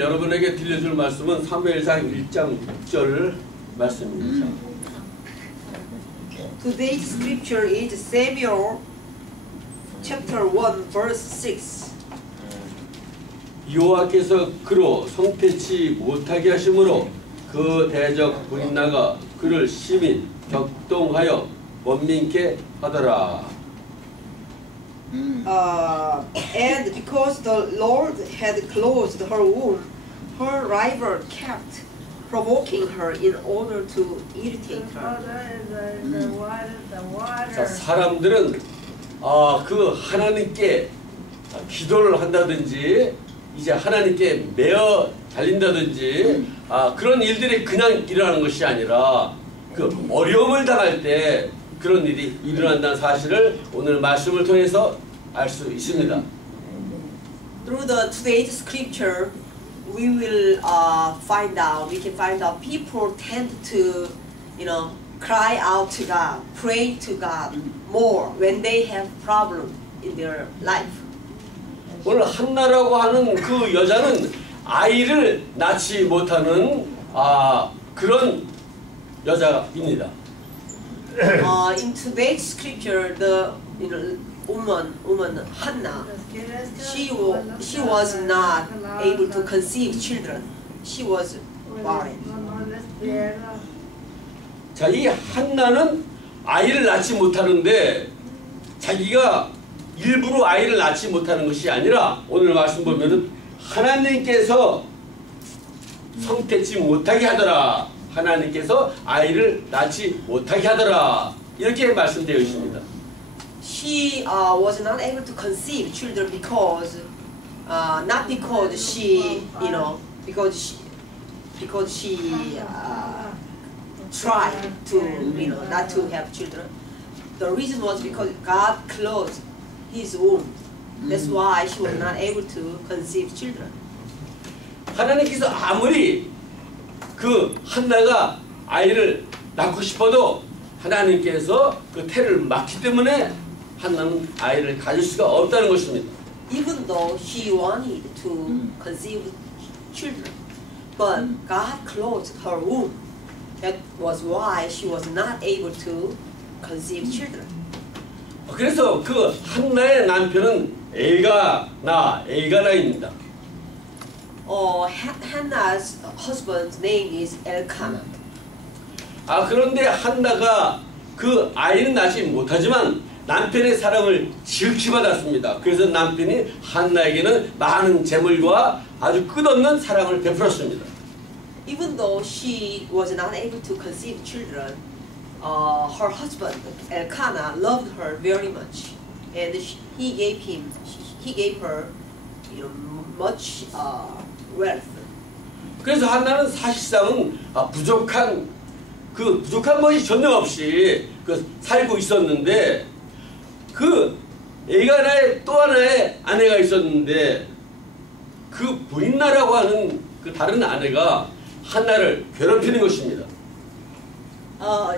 오늘 여러분에게 들려줄 말씀은 사무엘상 1장 6절 말씀입니다. Today's scripture is Samuel chapter 1 verse 6. 여호와께서 그로 성태치 못하게 하심으로 그 대적 브린나가 그를 심히 격동하여 원민케 하더라. And because the Lord had closed her womb, her rival kept provoking her in order to irritate her. 자, 사람들은 그 하나님께 기도를 한다든지 이제 하나님께 매어 달린다든지 그런 일들이 그냥 일어나는 것이 아니라 그 어려움을 당할 때 그런 일이 일어난다는 사실을 오늘 말씀을 통해서 알 수 있습니다. Through the today's scripture, we can find out people tend to, cry out to God, pray to God more when they have problem in their life. 오늘 한나라고 하는 그 여자는 아이를 낳지 못하는 그런 여자입니다. In today's scripture, the woman Hannah, she was not able to conceive children. She was barren. 자, 이 한나는 아이를 낳지 못하는데 자기가 일부러 아이를 낳지 못하는 것이 아니라 오늘 말씀 보면은 하나님께서 성태치 못하게 하더라. 하나님께서 아이를 낳지 못하게 하더라. 이렇게 말씀되어 있습니다. She was not able to conceive children because not because she tried to not to have children. The reason was because God closed His womb. That's why she was not able to conceive children. 하나님께서 아무리 그 한나가 아이를 낳고 싶어도 하나님께서 그 태를 막기 때문에 한나는 아이를 가질 수가 없다는 것입니다. Even though she wanted to conceive children, but God closed her womb. That was why she was not able to conceive children. 그래서 그 한나의 남편은 엘가나입니다. Hannah's husband's name is Elkanah. 그런데 한나가 그 아이는 낳지 못하지만 남편의 사랑을 지극히 받았습니다. 그래서 남편이 한나에게는 많은 재물과 아주 끝없는 사랑을 베풀었습니다. Even though she was not able to conceive children, her husband Elkanah loved her very much, and he gave her, much wealth. 그래서 한나는 사실상은 부족한 것이 전혀 없이 살고 있었는데 그 엘가나의 또 하나의 아내가 있었는데 그 브린나라고 하는 그 다른 아내가 한나를 괴롭히는 것입니다.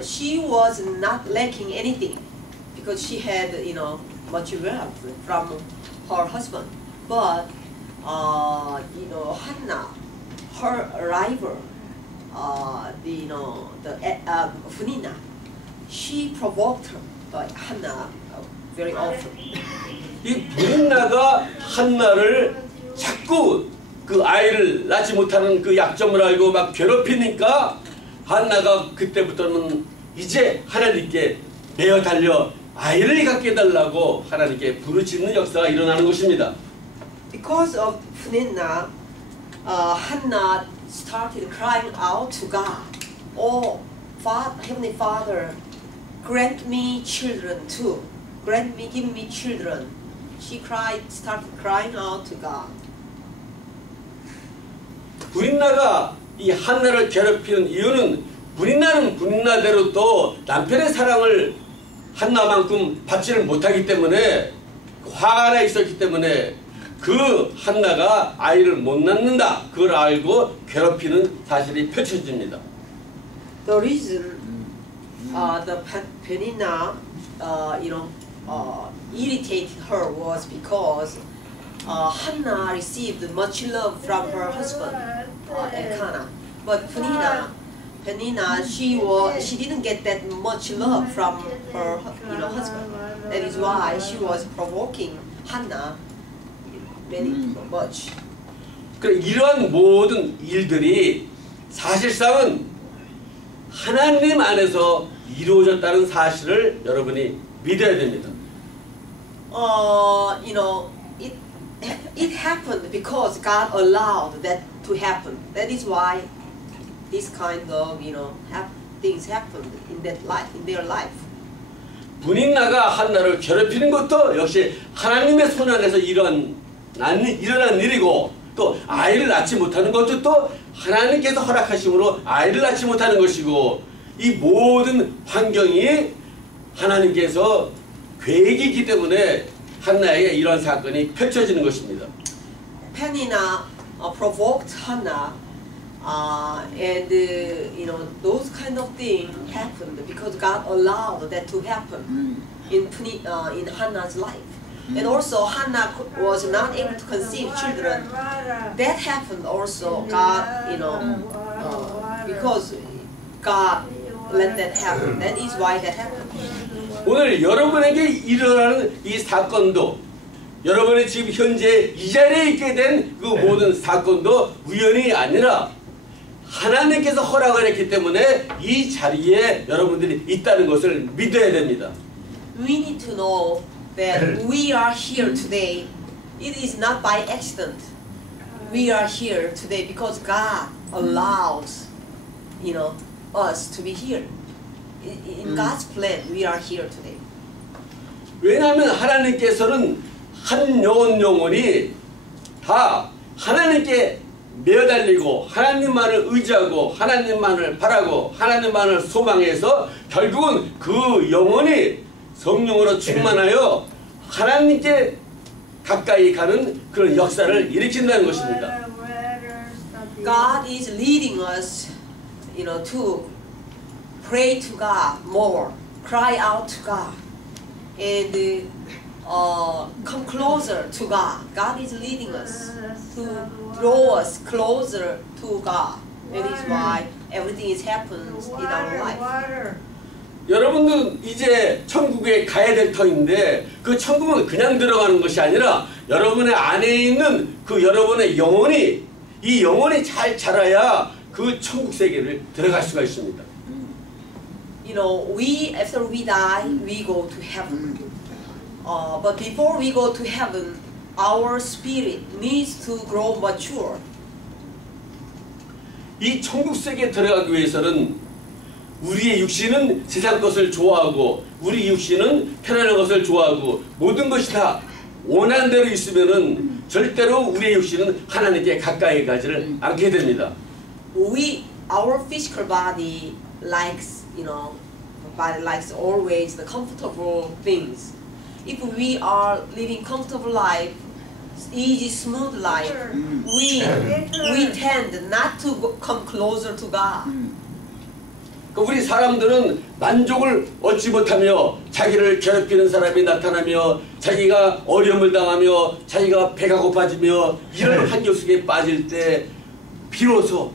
She was not lacking anything because she had, much wealth from her husband. But, Hannah, her rival, Peninnah, she provoked Hannah very often. 이 브린나가 한나를 자꾸 그 아이를 낳지 못하는 그 약점을 알고 막 괴롭히니까 한나가 그때부터는 이제 하나님께 매어 달려 아이를 갖게 해달라고 하나님께 부르짖는 역사가 일어나는 것입니다. Because of Peninnah, Hannah started crying out to God. Oh, Heavenly Father, grant me children too. Give me children. She started crying out to God. 브린나가 이 한나를 괴롭히는 이유는 브린나는 브린나대로 또 남편의 사랑을 한나만큼 받지를 못하기 때문에 화가 나 있었기 때문에 그 한나가 아이를 못 낳는다 그걸 알고 괴롭히는 사실이 펼쳐집니다. The reason the Peninnah irritated her was because Hannah received much love from her husband Elkanah, but Penina, she didn't get that much love from her husband. That is why she was provoking Hannah very much. 이러한 모든 일들이 사실상은 하나님 안에서 이루어졌다는 사실을 여러분이 믿어야 됩니다. It happened because God allowed that to happen. That is why this kind of things happened in their life. 분인나가 한나를 괴롭히는 것도 역시 하나님의 손 안에서 일어난 일이고, 또 아이를 낳지 못하는 것도 또 하나님께서 허락하심으로 아이를 낳지 못하는 것이고, 이 모든 환경이 하나님께서 계획이 있기 때문에 한나에게 이러한 사건이 펼쳐지는 것입니다. Penina provoked Hannah, and those kind of things happened because God allowed that to happen in Hannah's life. And also Hannah was not able to conceive children. That happened also because God let that happen. That is why that happened. 오늘 여러분에게 일어나는 이 사건도, 여러분이 지금 현재 이 자리에 있게 된 그 모든 사건도 우연이 아니라 하나님께서 허락을 했기 때문에 이 자리에 여러분들이 있다는 것을 믿어야 됩니다. We need to know that we are here today. It is not by accident. We are here today because God allows, us to be here. In God's plan, we are here today. 왜냐하면 하나님께서는 한 영혼이 다 하나님께 매어달리고 하나님만을 의지하고 하나님만을 바라고 하나님만을 소망해서 결국은 그 영혼이 성령으로 충만하여 하나님께 가까이 가는 그런 역사를 일으킨다는 것입니다. God is leading us, to pray to God more, cry out to God, and come closer to God. God is leading us to draw us closer to God. That is why everything is happens in our life. 여러분은 이제 천국에 가야 될 터인데 그 천국은 그냥 들어가는 것이 아니라 여러분의 안에 있는 그 여러분의 영혼이, 이 영혼이 잘 자라야 그 천국 세계를 들어갈 수가 있습니다. After we die, we go to heaven. But before we go to heaven, our spirit needs to grow mature. 이 천국 세계에 들어가기 위해서는 우리의 육신은 세상 것을 좋아하고 우리 육신은 편안한 것을 좋아하고 모든 것이 다 원하는 대로 있으면은 절대로 우리의 육신은 하나님께 가까이 가지를 않게 됩니다. Our physical body likes, body likes always the comfortable things. If we are living comfortable life, easy, smooth life, we tend not to come closer to God. 우리 사람들은 만족을 얻지 못하며 자기를 괴롭히는 사람이 나타나며 자기가 어려움을 당하며 자기가 배가 고파지며 이런 환경 속에 빠질 때 비로소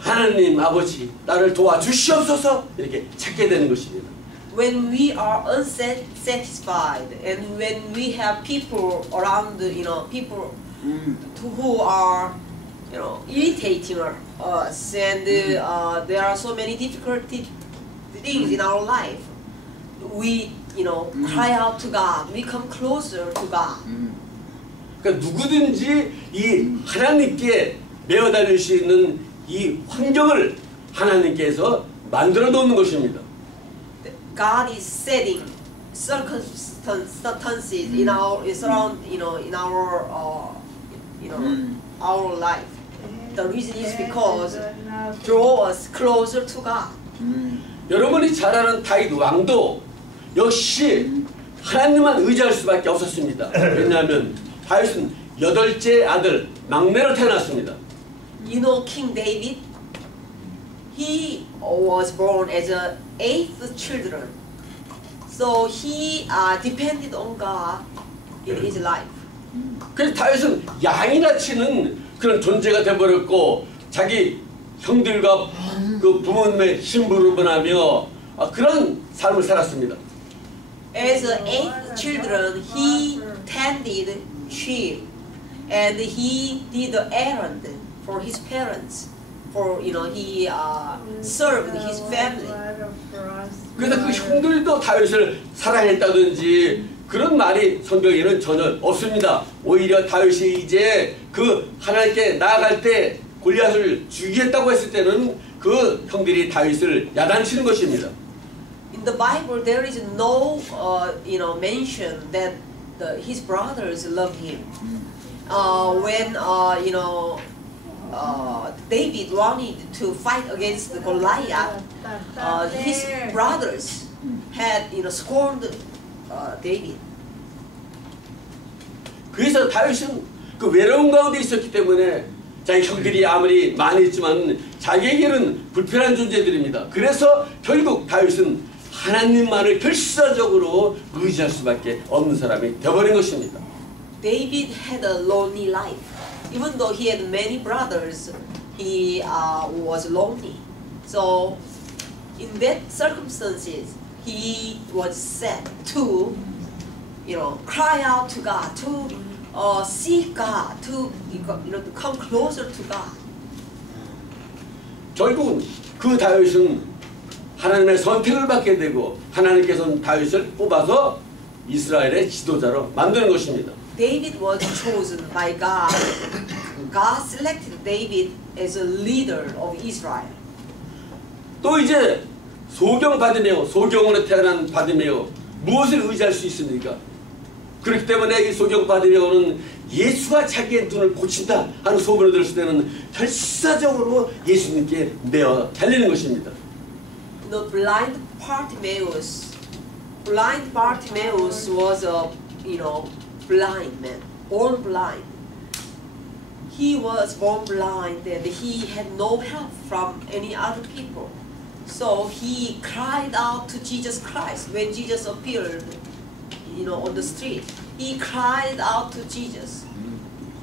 하나님 아버지 나를 도와주시옵소서 이렇게 찾게 되는 것입니다. When we are unsatisfied and when we have people around, people who are irritating us, and there are so many difficult things in our life, we cry out to God. We come closer to God. 그러니까 누구든지 이 하나님께 매어 달릴 수 있는 이 환경을 하나님께서 만들어 놓는 것입니다. God is setting circumstances in our our life. The reason is because draw us closer to God. 여러분이 잘 아는 다윗 왕도 역시 하나님만 의지할 수밖에 없었습니다. 왜냐하면 다윗은 8째 아들 막내로 태어났습니다. You know King David? He was born as a 8th children. So he depended on God in his life. 그래서 다윗은 양이나 치는 그런 존재가 되어버렸고 자기 형들과 그 부모님의 심부름을 하며 그런 삶을 살았습니다. As 8 children, he tended sheep, and he did the errand for his parents. For he served his family. 그래서 그 형들도 다윗을 사랑했다든지 그런 말이 성경에는 전혀 없습니다. 오히려 다윗이 이제 그 하나님께 나아갈 때 골리앗을 죽이겠다고 했을 때는 그 형들이 다윗을 야단치는 것입니다. In the Bible, there is no mention that his brothers loved him. When David wanted to fight against the Goliath, his brothers had scorned David. 그래서 다윗은 그 외로운 가운데 있었기 때문에 자기 형들이 아무리 많이 있지만 자기에게는 불편한 존재들입니다. 그래서 결국 다윗은 하나님만을 결사적으로 의지할 수밖에 없는 사람이 되어버린 것입니다. David had a lonely life. Even though he had many brothers, he was lonely. So, in that circumstances, he was set to, cry out to God, to seek God, to to come closer to God. 결국은 그 다윗은 하나님의 선택을 받게 되고 하나님께서는 다윗을 뽑아서 이스라엘의 지도자로 만드는 것입니다. David was chosen by God. God selected David as a leader of Israel. 또 이제 소경 바디메오, 소경으로 태어난 바디메오 무엇을 의지할 수 있습니까? 그렇기 때문에 이 소경 바디메오는 예수가 자기의 눈을 고친다 하는 소문을 들었을 때는 결사적으로 예수님께 매어 달리는 것입니다. The blind Bartimaeus was a blind man, born blind. He was born blind and he had no help from any other people. So he cried out to Jesus Christ when Jesus appeared, on the street. He cried out to Jesus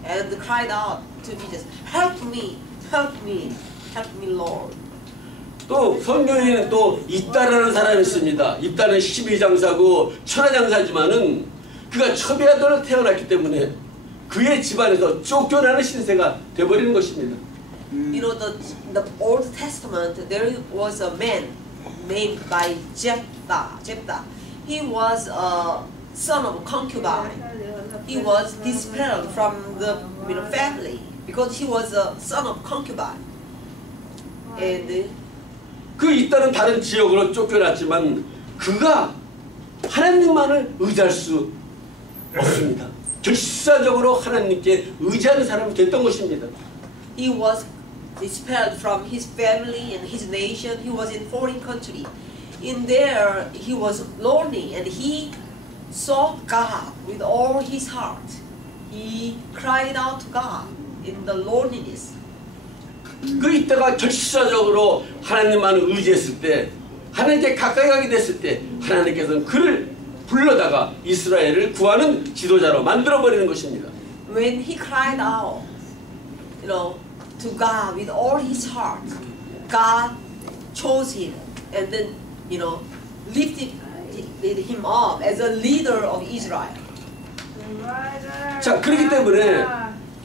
and cried out to Jesus, "Help me, help me, help me, Lord." 또 성경에는 또 입다라는 사람이 있습니다. 입다는 12장사고 천하장사지만은 그가 첩의 아들로 태어났기 때문에 그의 집안에서 쫓겨나는 신세가 되어버리는 것입니다. The Old Testament, there was a man named by Jephthah. He was a son of a concubine. He was dispelled from the family because he was a son of concubine. And 그 입다는 다른 지역으로 쫓겨났지만 그가 하나님만을 의지할 수 없습니다. 결사적으로 하나님께 의지하는 사람이 됐던 것입니다. He was dispelled from his family and his nation. He was in foreign country. In there, he was lonely and he sought God with all his heart. He cried out to God in the loneliness. 그 이때가 결사적으로 하나님만을 의지했을 때, 하나님께 가까이 가게 됐을 때 하나님께서는 그를 불러다가 이스라엘을 구하는 지도자로 만들어버리는 것입니다. When he cried out, to God with all his heart, God chose him and then, lifted him up as a leader of Israel. 자, 그렇기 때문에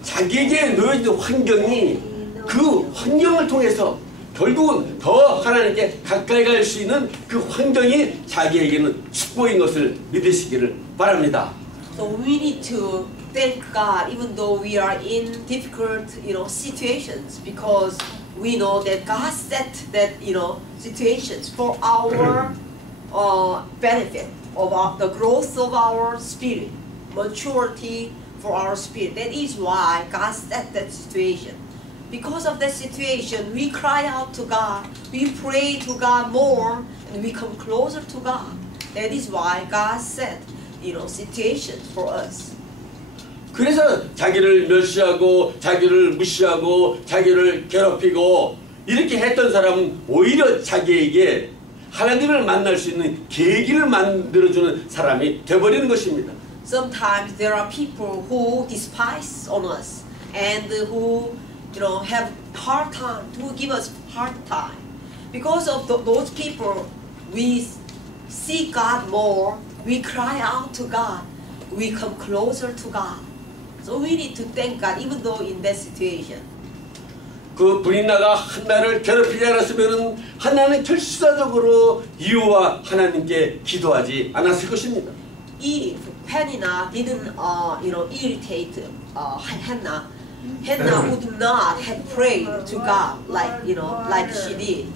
자기에게 놓여진 환경이 그 환경을 통해서 결국은 더 하나님께 가까이 갈 수 있는 그 환경이 자기에게는 축복인 것을 믿으시기를 바랍니다. So we need to thank God even though we are in difficult, situations, because we know that God set that, situations for our benefit of the growth of our spirit, maturity for our spirit. That is why God set that situation. Because of that situation, we cry out to God, we pray to God more, and we come closer to God. That is why God set, situations for us. 그래서 자기를 멸시하고 자기를 무시하고 자기를 괴롭히고 이렇게 했던 사람은 오히려 자기에게 하나님을 만날 수 있는 계기를 만들어주는 사람이 되어버리는 것입니다. sometimes there are people who despise on us and who have hard time, who give us hard time. Because of those people, we see God more, we cry out to God, we come closer to God. So we need to thank God even though in that situation. 그 브린나가 한나를 괴롭히지 않았으면 한나는 결사적으로 이유와 하나님께 기도하지 않았을 것입니다. If Peninnah didn't irritate Hannah, Hannah would not have prayed to God like she did.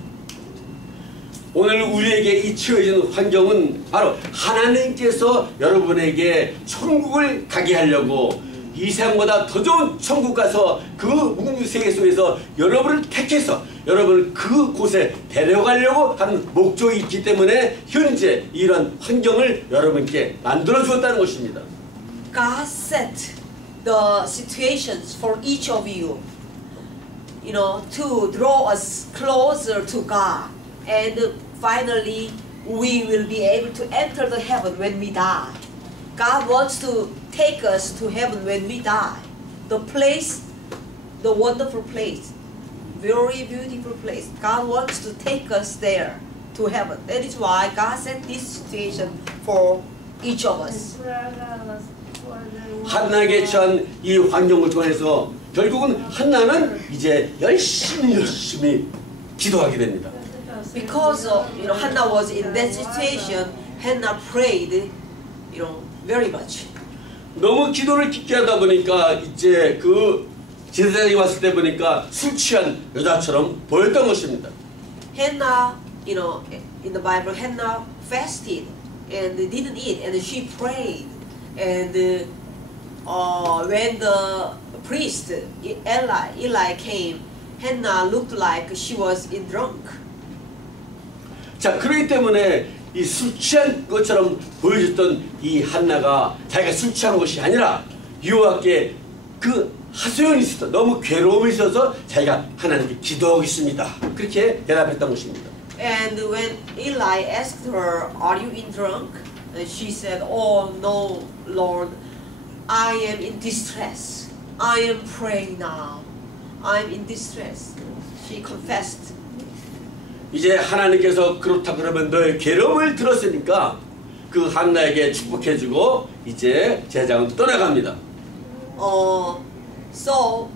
오늘 우리에게 이 처해진 환경은 바로 하나님께서 여러분에게 천국을 가게 하려고 이 세상보다 더 좋은 천국 가서 그 문세계 속에서 여러분을 택해서 여러분을 그곳에 데려가려고 하는 목적이 있기 때문에 현재 이런 환경을 여러분께 만들어 주었다는 것입니다. God set the situations for each of you, to draw us closer to God, and finally we will be able to enter the heaven when we die. God wants to take us to heaven when we die. The place, the wonderful place, very beautiful place. God wants to take us there to heaven. That is why God set this situation for each of us. 한나에게 처한 이 환경을 통해서 결국은 한나는 이제 열심히 기도하게 됩니다. Because Hannah was in that situation, Hannah prayed, very much. 너무 기도를 깊게 하다 보니까 이제 그 제사장이 왔을 때 보니까 술 취한 여자처럼 보였던 것입니다. Hannah, in the Bible, Hannah fasted and didn't eat, and she prayed. And when the priest Eli came, Hannah looked like she was drunk. 자, 그렇기 때문에 이 술 취한 것처럼 보여줬던 이 한나가 자기가 술 취한 것이 아니라 여호와께 그 하소연이 있었다. 너무 괴로움이 있어서 자기가 하나님께 기도하고 있습니다. 그렇게 대답했던 것입니다. And when Eli asked her, "Are you drunk?" and she said, "Oh no, Lord, I am in distress. I am praying now. I am in distress." She confessed. 이제 하나님께서 그렇다 그러면 너의 괴로움을 들었으니까 그 한나에게 축복해주고 이제 제사장은 떠나갑니다. So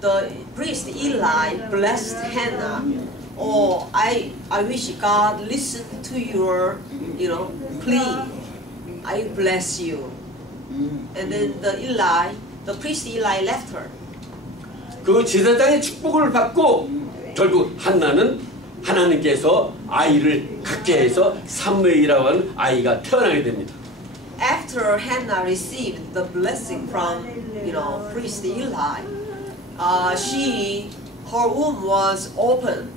the priest Eli blessed Hannah. Oh, I wish God listened to your, plea. I bless you. And then the priest Eli left her. 그 제사장의 축복을 받고 결국 한나는 하나님께서 아이를 갖게 해서 사무엘이라고 하는 아이가 태어나게 됩니다. After Hannah received the blessing from, priest Eli, her womb was open,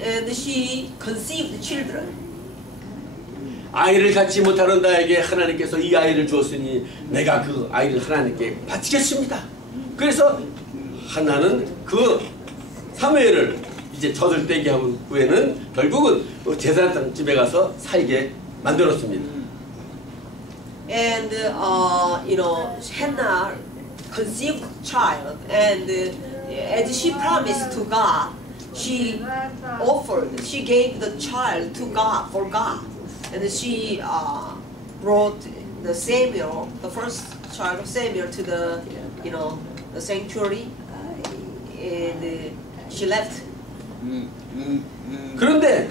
and she conceived children. 아이를 갖지 못하는 나에게 하나님께서 이 아이를 주었으니 내가 그 아이를 하나님께 바치겠습니다. 그래서 한나는 그 사무엘을 이제 젖을 떼게 한 후에는 결국은 제사장 집에 가서 살게 만들었습니다. And Hannah conceived a child, and as she promised to God, she gave the child to God for God, and she brought the Samuel, the first child of Samuel, to the sanctuary, and she left. 그런데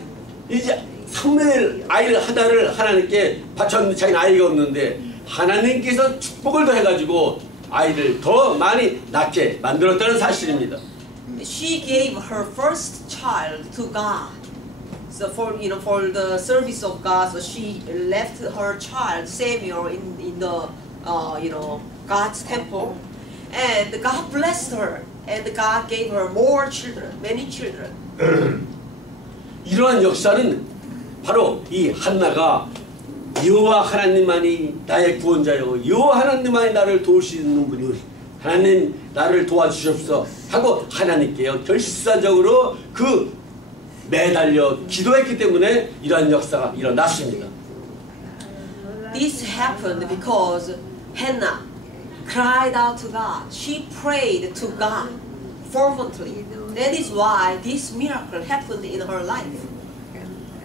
이제 사무엘 아이를 하나를 하나님께 바쳤는데 자기는 아이가 없는데 하나님께서 축복을 더해가지고 아이를 더 많이 낳게 만들었다는 사실입니다. She gave her first child to God. So for the service of God, so she left her child Samuel in the God's temple, and God blessed her, and God gave her more children, many children. 이러한 역사는 바로 이 한나가 여호와 하나님만이 나의 구원자요 여호와 하나님만이 나를 도우시는 분이 하나님 나를 도와주십시오 하고 하나님께요 결사적으로 그 매달려 기도했기 때문에 이러한 역사가 일어났습니다. This happened because Hannah cried out to God. She prayed to God fervently. That is why this miracle happened in her life.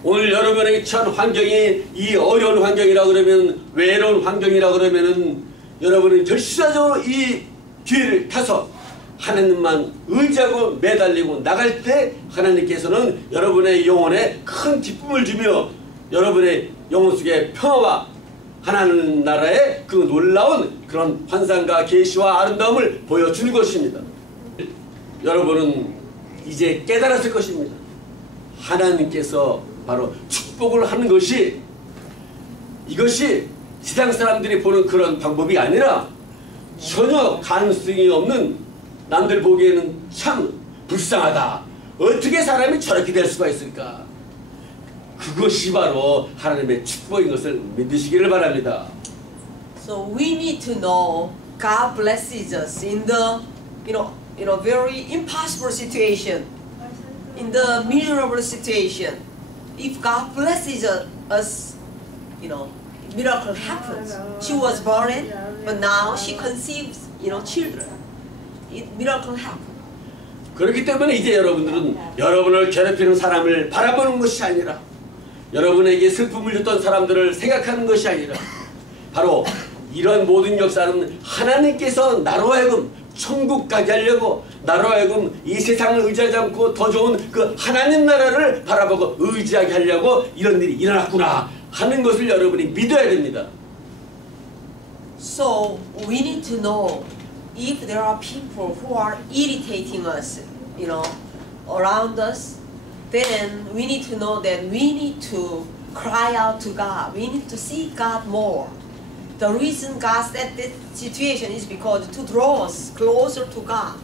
오늘 여러분에게 처한 환경이 이 어려운 환경이라 그러면 외로운 환경이라 그러면은 여러분은 결실적으로 이 기회를 타서 하나님만 의지하고 매달리고 나갈 때 하나님께서는 여러분의 영혼에 큰 기쁨을 주며 여러분의 영혼 속에 평화와 하나님 나라의 그 놀라운 그런 환상과 계시와 아름다움을 보여주는 것입니다. 여러분은 이제 깨달았을 것입니다. 하나님께서 바로 축복을 하는 것이 이것이 세상 사람들이 보는 그런 방법이 아니라 전혀 가능성이 없는 남들 보기에는 참 불쌍하다. 어떻게 사람이 저렇게 될 수가 있을까? 그것이 바로 하나님의 축복인 것을 믿으시기를 바랍니다. So we need to know God blesses us in the very impossible situation, in the miserable situation. If God blesses us, miracle happens. She was barren, but now she conceives, children. Miracle happens. 그렇기 때문에 이제 여러분들은 여러분을 괴롭히는 사람을 바라보는 것이 아니라 여러분에게 슬픔을 줬던 사람들을 생각하는 것이 아니라 바로 이런 모든 역사는 하나님께서 나로 하여금 천국 가게 하려고 나로 하여금 이 세상을 의지하지 않고 더 좋은 그 하나님 나라를 바라보고 의지하게 하려고 이런 일이 일어났구나 하는 것을 여러분이 믿어야 됩니다. So we need to know if there are people who are irritating us, around us, then we need to know that we need to cry out to God. We need to seek God more. The reason God set this situation is because to draw us closer to God,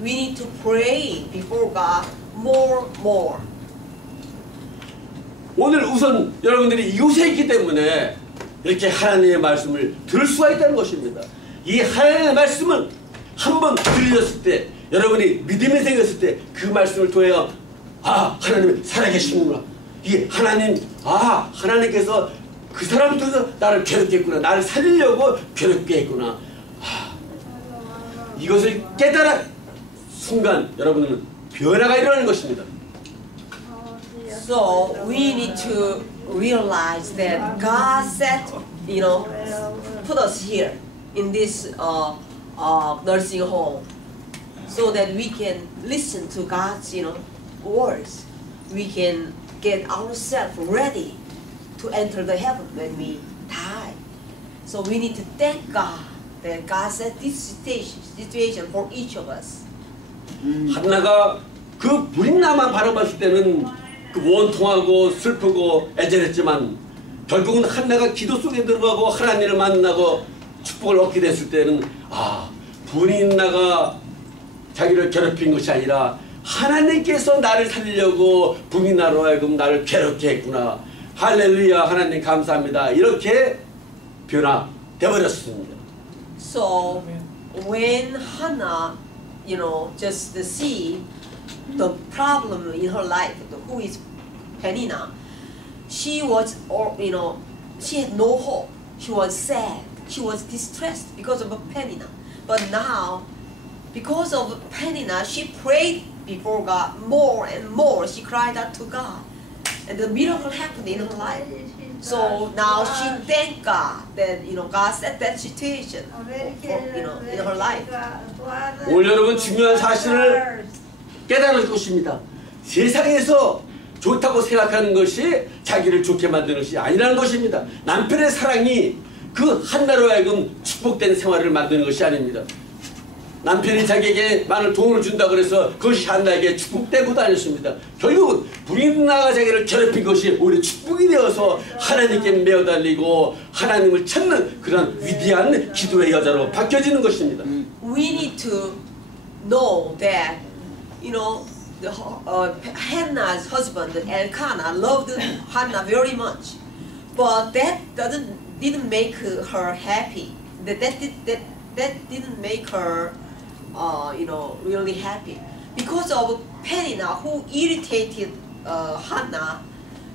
we need to pray before God more. 오늘 우선 여러분들이 이곳에 있기 때문에 이렇게 하나님의 말씀을 들을 수가 있다는 것입니다. 이 하나님의 말씀은 한번 들려졌을 때 여러분이 믿음이 생겼을 때 그 말씀을 통하여 하나님이 살아계시는구나. 이 하나님 하나님께서 그 사람을 통해서 나를 괴롭게 했구나. 나를 살리려고 괴롭게 했구나. 이것을 깨달아 순간 여러분은 변화가 일어나는 것입니다. So we need to realize that God set, put us here in this nursing home, so that we can listen to God's, words. We can get ourselves ready to enter the heaven when we die. So we need to thank God that God set this situation for each of us. 한나가 그 불임나만 바라봤을 때는 그 원통하고 슬프고 애절했지만 결국은 한나가 기도 속에 들어가고 하나님을 만나고 축복을 얻게 됐을 때는 분인나가 자기를 괴롭힌 것이 아니라 하나님께서 나를 살리려고 분인나로 하여금 나를 괴롭게 했구나. 할렐루야, 하나님 감사합니다. 이렇게 변화되어버렸습니다. So when Hannah, just see the problem in her life, who is Peninnah, she was, she had no hope. She was sad. She was distressed because of Peninnah. But now, because of Peninnah, she prayed before God more and more. She cried out to God, and the miracle happened in her life. So now she thanked God that God set that situation in her life. 오늘 여러분 중요한 사실을 깨달을 것입니다. 세상에서 좋다고 생각하는 것이 자기를 좋게 만드는 것이 아니라는 것입니다. 남편의 사랑이 그 한나로 하여금 축복된 생활을 만드는 것이 아닙니다. 남편이 자기에게 많은 돈을 준다 그래서 그것이 한나에게 축복되고도 아니었습니다. 결국 분인나가 자기를 괴롭힌 것이 오히려 축복이 되어서 하나님께 매어달리고 하나님을 찾는 그런 위대한 기도의 여자로 바뀌어지는 것입니다. We need to know that Hannah's husband Elkanah loved Hannah very much, but that didn't make her happy. That didn't make her really happy, because of Peninnah, who irritated Hannah.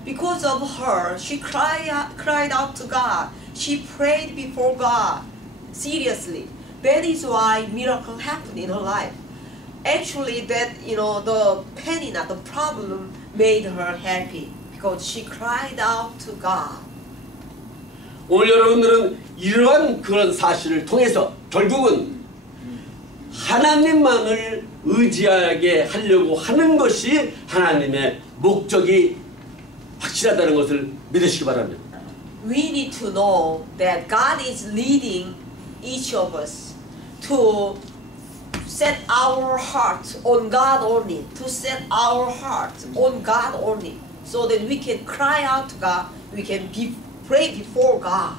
Because of her, she cried out to God. She prayed before God seriously. That is why miracle happened in her life. Actually, that the Penina, the problem made her happy because she cried out to God. 오늘 여러분들은 이러한 그런 사실을 통해서 결국은 하나님만을 의지하게 하려고 하는 것이 하나님의 목적이 확실하다는 것을 믿으시기 바랍니다. We need to know that God is leading each of us to set our heart on God only, to set our heart on God only, so that we can cry out to God, we can pray before God.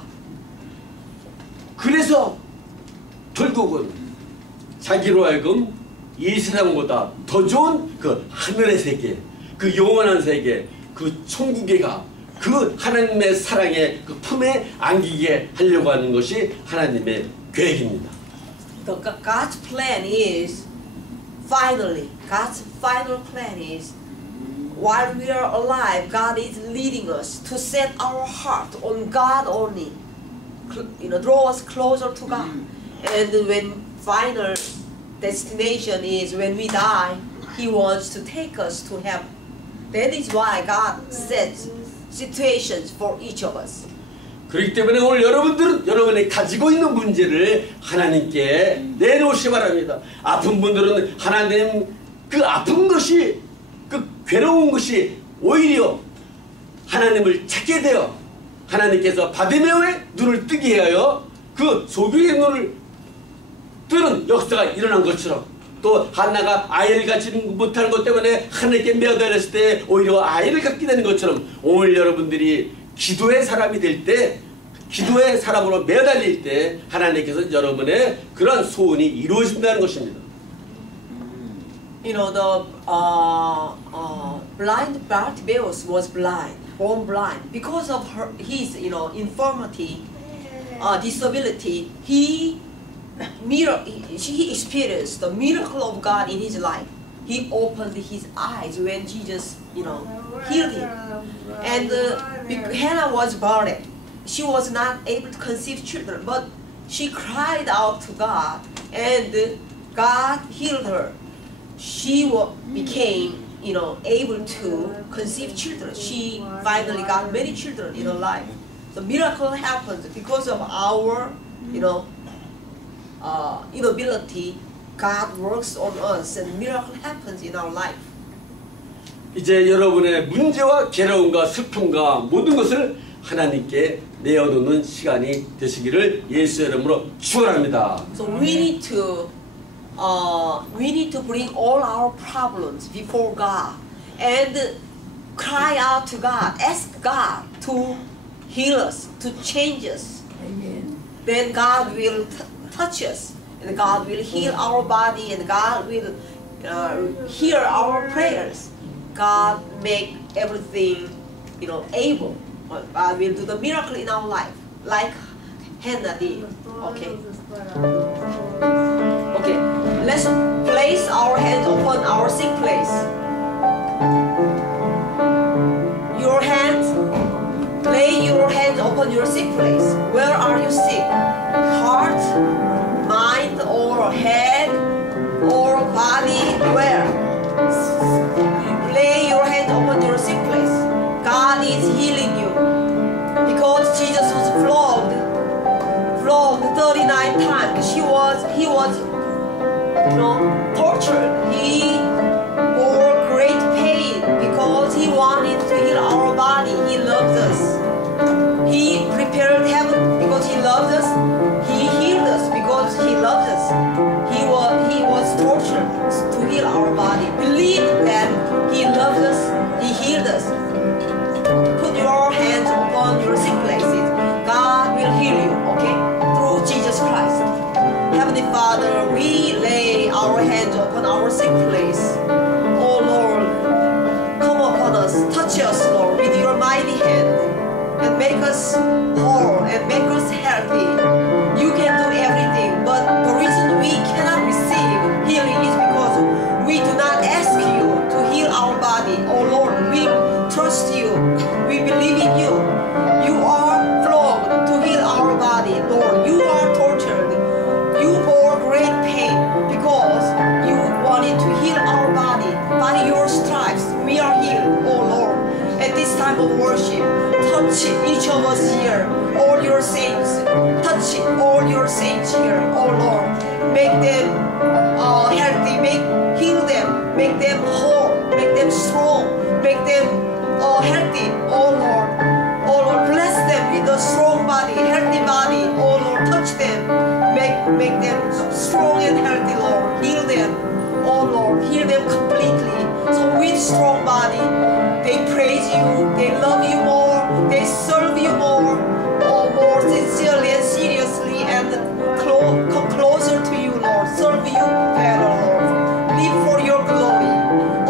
그래서 결국은 자기로 하여금 이 세상보다 더 좋은 그 하늘의 세계, 그 영원한 세계, 그 천국에가 그 하나님의 사랑의 그 품에 안기게 하려고 하는 것이 하나님의 계획입니다. God's plan is God's final plan is while we are alive, God is leading us to set our heart on God only. Draw us closer to God. And when final destination is when we die, He wants to take us to heaven. That is why God sets situations for each of us. 그렇기 때문에 오늘 여러분들은 여러분이 가지고 있는 문제를 하나님께 내놓으시기 바랍니다. 아픈 분들은 하나님 그 아픈 것이 그 괴로운 것이 오히려 하나님을 찾게 되어 하나님께서 바디메오의 눈을 뜨게 하여 그 소경의 눈을 뜨는 역사가 일어난 것처럼 또 한나가 아이를 갖지 못하는 것 때문에 하나님께 매어달렸을 때 오히려 아이를 갖게 되는 것처럼 오늘 여러분들이 기도의 사람이 될 때 기도의 사람으로 매어달릴 때 하나님께서 여러분의 그런 소원이 이루어진다는 것입니다. The blind Bartimaeus was blind, born blind because of his infirmity, disability. He experienced the miracle of God in his life. He opened his eyes when Jesus, healed him. And Hannah was barren. She was not able to conceive children, but she cried out to God, and God healed her. She became, able to conceive children. She finally got many children in her life. The miracle happens because of our, inability. God works on us, and miracle happens in our life. 이제 여러분의 문제와 괴로움과 슬픔과 모든 것을 하나님께 내어놓는 시간이 되시기를 예수의 이름으로 축원합니다. So we need to bring all our problems before God and cry out to God, ask God to heal us, to change us. Amen. Then God will touch us, and God will heal our body, and God will hear our prayers. God make everything, able. God will do the miracle in our life, like Hannah did. Okay. Okay. Let's place our hands upon our sick place. Your hands. Lay your hands upon your sick place. Where are you sick? Heart, mind, or head, or body? Where? Lay your hands upon your sick place. God is healing you. Because Jesus was flogged 39 times. He was tortured. He bore great pain because he wanted to heal our body. He loves us. He prepared heaven because he loves us. He healed us because he loves us. He was tortured to heal our body. Believe that he loves us. He healed us. Put your hands upon your sick places. God will heal you, okay? Through Jesus Christ. Heavenly Father, we lay our hands upon our sick place. Oh Lord, come upon us, touch us, Lord, with your mighty hand, and make us whole and make us healthy. You can do everything, but the reason we cannot receive healing is because we do not ask you to heal our body. Oh Lord, we trust you. We believe in you. You are flogged to heal our body, Lord. You are tortured time of worship. Touch each of us here, all your saints. Touch all your saints here, oh Lord. Make them healthy, heal them, make them whole, make them strong, make them healthy, oh Lord. Oh Lord, bless them with a strong body, healthy body, oh Lord. Touch them, make them strong and healthy, Lord. Heal them, oh Lord, heal them completely. So with strong body, they praise you, they love you more, they serve you more, more sincerely and seriously, and come closer to you, Lord. Serve you better, Lord. Live for your glory.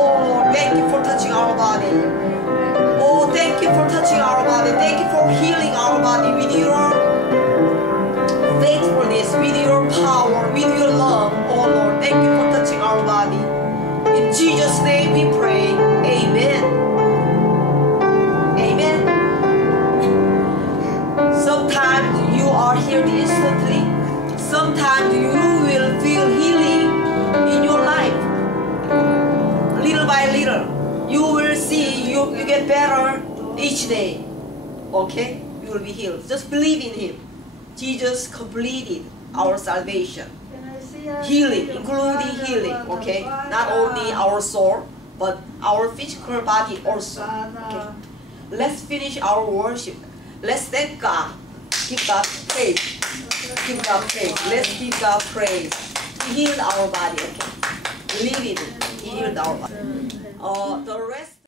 Oh Lord, thank you for touching our body. Oh, thank you for touching our body. Thank you for healing our body with your faithfulness, with your power, with your love. Oh Lord, thank you for touching our body. In Jesus' name we pray. Amen. Amen. Sometimes you are healed instantly. Sometimes you will feel healing in your life. Little by little, you will see you get better each day. Okay? You will be healed. Just believe in Him. Jesus completed our salvation. Healing, including healing, okay? Not only our soul, but our physical body also. Okay? Let's finish our worship. Let's thank God. Give God praise. Give God praise. Let's give God praise. He healed our body, okay? Believe in it. He healed our body. The rest.